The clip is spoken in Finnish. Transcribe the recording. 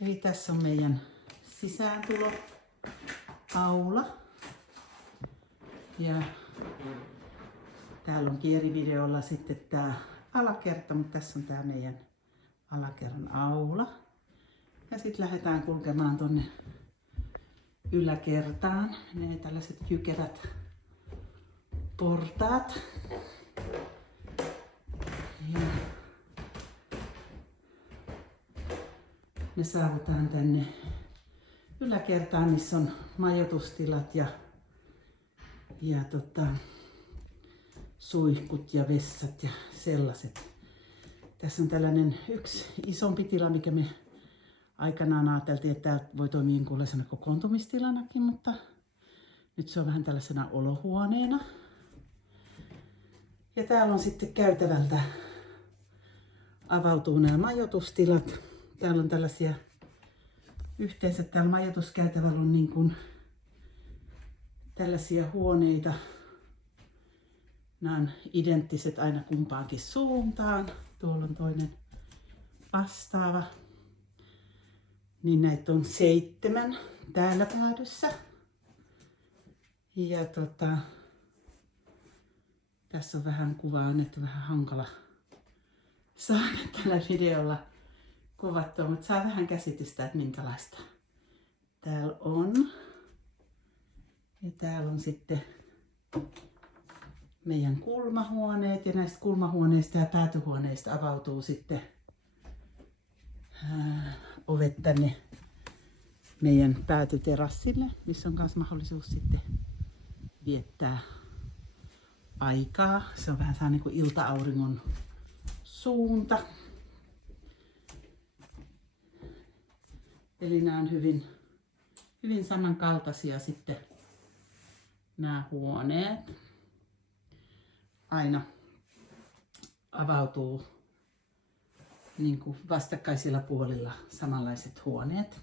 Eli tässä on meidän sisääntulo, aula. Ja täällä on kierivideolla sitten tää alakerta, mutta tässä on tää meidän alakerran aula. Ja sitten lähdetään kulkemaan tonne yläkertaan. Ne tällaiset jykerät portaat. Ja me saavutaan tänne yläkertaan, missä on majoitustilat ja suihkut ja vessat ja sellaiset. Tässä on tällainen yksi isompi tila, mikä me aikanaan ajateltiin, että tää voi toimia jonkunlaisena kokoontumistilanakin, mutta nyt se on vähän tällaisena olohuoneena. Ja täällä on sitten käytävältä avautuu nämä majoitustilat. Täällä on tällaisia yhteensä täällä majoituskäytävällä on niin kuin tällaisia huoneita. Nämä on identtiset aina kumpaankin suuntaan. Tuolla on toinen vastaava. Niin näitä on 7 täällä päädyssä. Ja tässä on vähän kuvaa, että vähän hankala saada tällä videolla kuvattua, mutta saa vähän käsitystä, että minkälaista täällä on. Ja täällä on sitten meidän kulmahuoneet ja näistä kulmahuoneista ja päätyhuoneista avautuu sitten ovet tänne meidän päätyterassille, missä on myös mahdollisuus sitten viettää aikaa. Se on vähän saa niin kuin ilta-auringon suunta. Eli nämä on hyvin samankaltaisia sitten nämä huoneet. Aina avautuu niin kuin vastakkaisilla puolilla samanlaiset huoneet.